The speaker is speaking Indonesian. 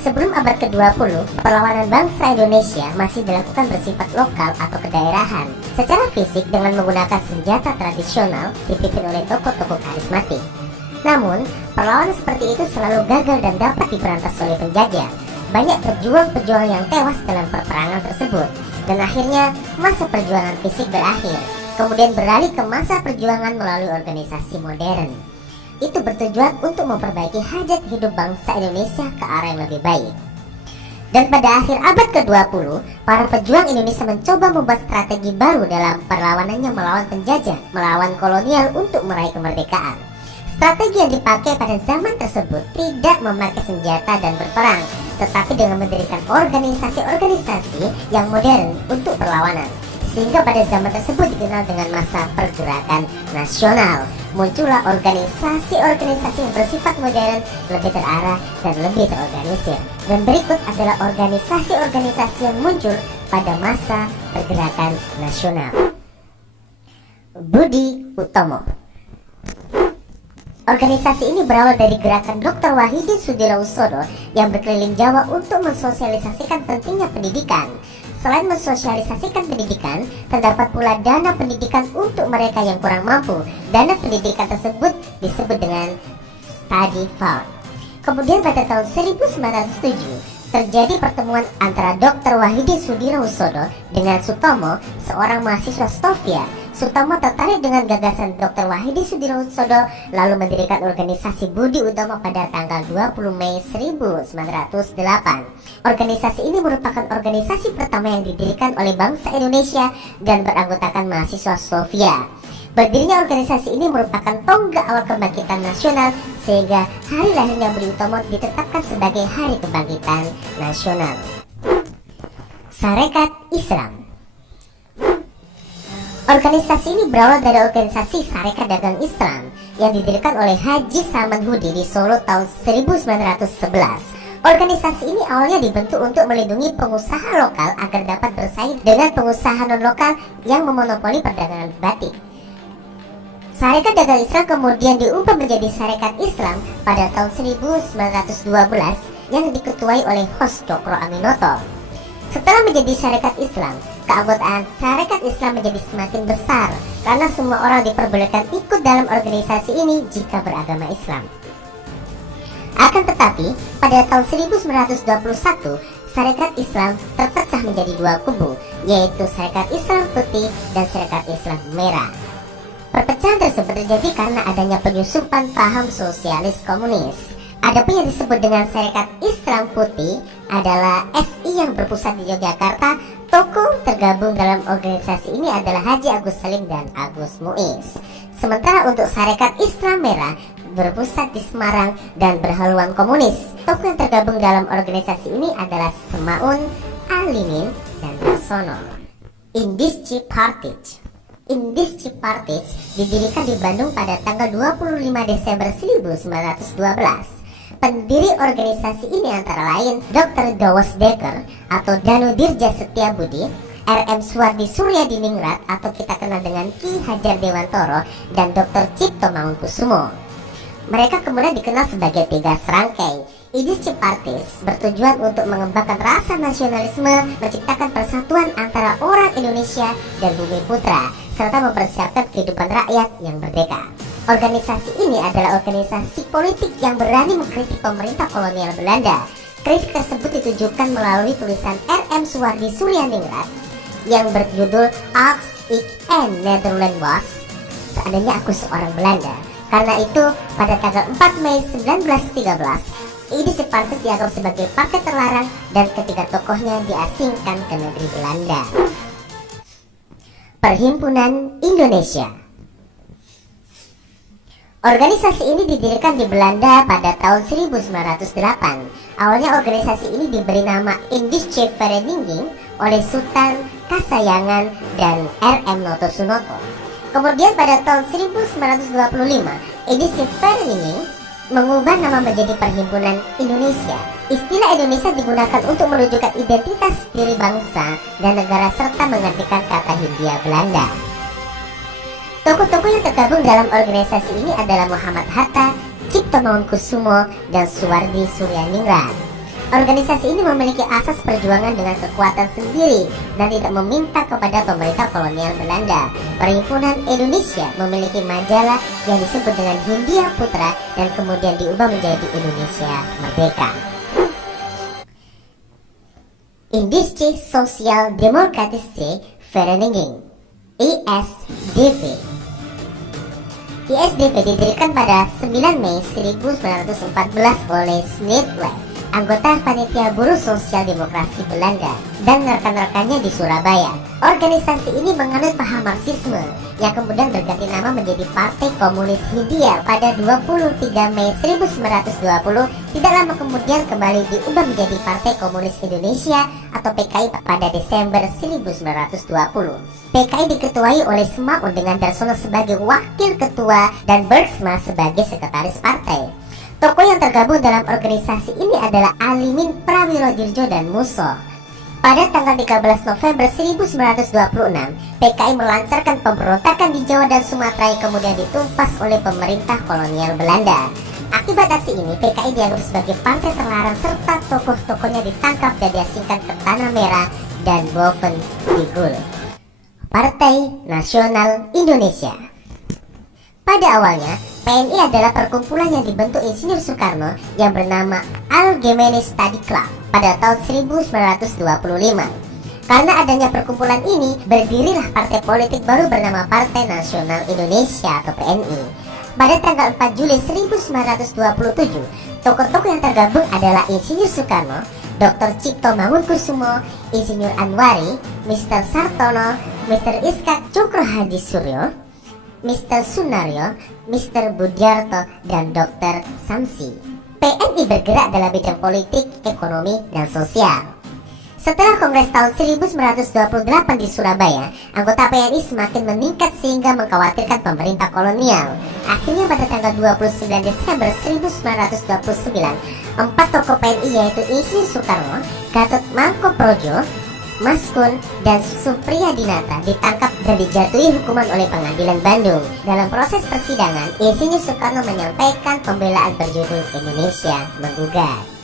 Sebelum abad ke-20, perlawanan bangsa Indonesia masih dilakukan bersifat lokal atau kedaerahan, secara fisik dengan menggunakan senjata tradisional dipimpin oleh tokoh-tokoh karismatik. Namun, perlawanan seperti itu selalu gagal dan dapat diberantas oleh penjajah. Banyak pejuang-pejuang yang tewas dalam peperangan tersebut, dan akhirnya masa perjuangan fisik berakhir, kemudian beralih ke masa perjuangan melalui organisasi modern. Itu bertujuan untuk memperbaiki hajat hidup bangsa Indonesia ke arah yang lebih baik. Dan pada akhir abad ke-20, para pejuang Indonesia mencoba membuat strategi baru dalam perlawanannya melawan penjajah, melawan kolonial untuk meraih kemerdekaan. Strategi yang dipakai pada zaman tersebut tidak memakai senjata dan berperang, tetapi dengan mendirikan organisasi-organisasi yang modern untuk perlawanan. Sehingga pada zaman tersebut dikenal dengan masa pergerakan nasional. Muncullah organisasi-organisasi yang bersifat modern, lebih terarah, dan lebih terorganisir. Dan berikut adalah organisasi-organisasi yang muncul pada masa pergerakan nasional. Budi Utomo. Organisasi ini berawal dari gerakan Dr. Wahidi Sudirohusodo yang berkeliling Jawa untuk mensosialisasikan pentingnya pendidikan. Selain mensosialisasikan pendidikan, terdapat pula dana pendidikan untuk mereka yang kurang mampu. Dana pendidikan tersebut disebut dengan study fund. Kemudian pada tahun 1907, terjadi pertemuan antara Dr. Wahidi Sudirohusodo dengan Sutomo, seorang mahasiswa Stovia. Sutomo tertarik dengan gagasan Dr. Wahidi Sudirohusodo, lalu mendirikan organisasi Budi Utomo pada tanggal 20 Mei 1908. Organisasi ini merupakan organisasi pertama yang didirikan oleh bangsa Indonesia dan beranggotakan mahasiswa Stovia. Berdirinya organisasi ini merupakan tonggak awal kebangkitan nasional, sehingga hari lahirnya Budi Utomo ditetapkan sebagai Hari Kebangkitan Nasional. Sarekat Islam. Organisasi ini berawal dari organisasi Sarekat Dagang Islam yang didirikan oleh Haji Salman Hudi di Solo tahun 1911. Organisasi ini awalnya dibentuk untuk melindungi pengusaha lokal agar dapat bersaing dengan pengusaha non-lokal yang memonopoli perdagangan batik. Sarekat Dagang Islam kemudian diubah menjadi Sarekat Islam pada tahun 1912 yang diketuai oleh Hos Cokro Aminoto. Setelah menjadi Sarekat Islam, keanggotaan Sarekat Islam menjadi semakin besar karena semua orang diperbolehkan ikut dalam organisasi ini jika beragama Islam. Akan tetapi, pada tahun 1921, Sarekat Islam terpecah menjadi dua kubu, yaitu Sarekat Islam Putih dan Sarekat Islam Merah. Perpecahan tersebut terjadi karena adanya penyusupan paham sosialis komunis. Adapun yang disebut dengan Sarekat Islam Putih adalah SI yang berpusat di Yogyakarta. Tokoh tergabung dalam organisasi ini adalah Haji Agus Salim dan Agus Muiz. Sementara untuk Sarekat Islam Merah berpusat di Semarang dan berhaluan komunis. Tokoh yang tergabung dalam organisasi ini adalah Semaun, Alimin, dan Darsono. Indisci Partij. Indisci Partij didirikan di Bandung pada tanggal 25 Desember 1912. Pendiri organisasi ini antara lain Dr. Dawes Dekker atau Danu Dirja Setiabudi, RM Suwardi Suryadiningrat atau kita kenal dengan Ki Hajar Dewantoro, dan Dr. Cipto Mangunkusumo. Mereka kemudian dikenal sebagai Tiga Serangkai. Indisci Partij bertujuan untuk mengembangkan rasa nasionalisme, menciptakan persatuan antara orang Indonesia dan Bumi Putra, serta mempersiapkan kehidupan rakyat yang merdeka. Organisasi ini adalah organisasi politik yang berani mengkritik pemerintah kolonial Belanda. Kritik tersebut ditujukan melalui tulisan RM Suwardi Suryadiningrat yang berjudul Als ik een Nederland was, seandainya aku seorang Belanda. Karena itu, pada tanggal 4 Mei 1913, Indisci Partij dianggap sebagai partai terlarang dan ketiga tokohnya diasingkan ke negeri Belanda. Perhimpunan Indonesia. Organisasi ini didirikan di Belanda pada tahun 1908. Awalnya organisasi ini diberi nama Indische Vereniging oleh Sultan Kasayangan dan RM Noto Sunoto. Kemudian pada tahun 1925, Indische Vereniging mengubah nama menjadi Perhimpunan Indonesia. Istilah Indonesia digunakan untuk menunjukkan identitas diri bangsa dan negara serta menghentikan kata Hindia Belanda. Tokoh-tokoh yang tergabung dalam organisasi ini adalah Muhammad Hatta, Cipto Mangunkusumo, dan Suwardi Suryadiningrat. Organisasi ini memiliki asas perjuangan dengan kekuatan sendiri dan tidak meminta kepada pemerintah kolonial Belanda. Perhimpunan Indonesia memiliki majalah yang disebut dengan Hindia Putra dan kemudian diubah menjadi Indonesia Merdeka. Indische Social Democratische Vereniging (ISDV). ISDV didirikan pada 9 Mei 1914 oleh Snedweg, anggota panitia buruh sosial demokrasi Belanda, dan rekan-rekannya di Surabaya. Organisasi ini menganut paham Marxisme yang kemudian berganti nama menjadi Partai Komunis Hindia pada 23 Mei 1920. Tidak lama kemudian kembali diubah menjadi Partai Komunis Indonesia atau PKI pada Desember 1920. PKI diketuai oleh Semaun dengan Darsono sebagai wakil ketua dan Bergsma sebagai sekretaris partai. Tokoh yang tergabung dalam organisasi ini adalah Alimin Prawirodirjo dan Muso. Pada tanggal 13 November 1926, PKI melancarkan pemberontakan di Jawa dan Sumatera yang kemudian ditumpas oleh pemerintah kolonial Belanda. Akibat aksi ini, PKI dianggap sebagai partai terlarang serta tokoh-tokohnya ditangkap dan diasingkan ke Tanah Merah dan Bovendigul. Partai Nasional Indonesia. Pada awalnya, PNI adalah perkumpulan yang dibentuk Insinyur Soekarno yang bernama Algemene Study Club pada tahun 1925. Karena adanya perkumpulan ini, berdirilah partai politik baru bernama Partai Nasional Indonesia atau PNI. Pada tanggal 4 Juli 1927, tokoh-tokoh yang tergabung adalah Insinyur Soekarno, Dr. Cipto Mangunkusumo, Insinyur Anwari, Mr. Sartono, Mr. Iskak Cokro Hadi Suryo, Mr. Sunaryo, Mr. Budiarto, dan Dr. Samsi. PNI bergerak dalam bidang politik, ekonomi, dan sosial. Setelah Kongres tahun 1928 di Surabaya, anggota PNI semakin meningkat sehingga mengkhawatirkan pemerintah kolonial. Akhirnya pada tanggal 29 Desember 1929, 4 tokoh PNI yaitu Insinyur Soekarno, Gatot Mangkoepradjo, Mas Kun, dan Supriyadinata ditangkap dan dijatuhi hukuman oleh Pengadilan Bandung. Dalam proses persidangan, Insinyur Soekarno menyampaikan pembelaan berjudul Indonesia Menggugat.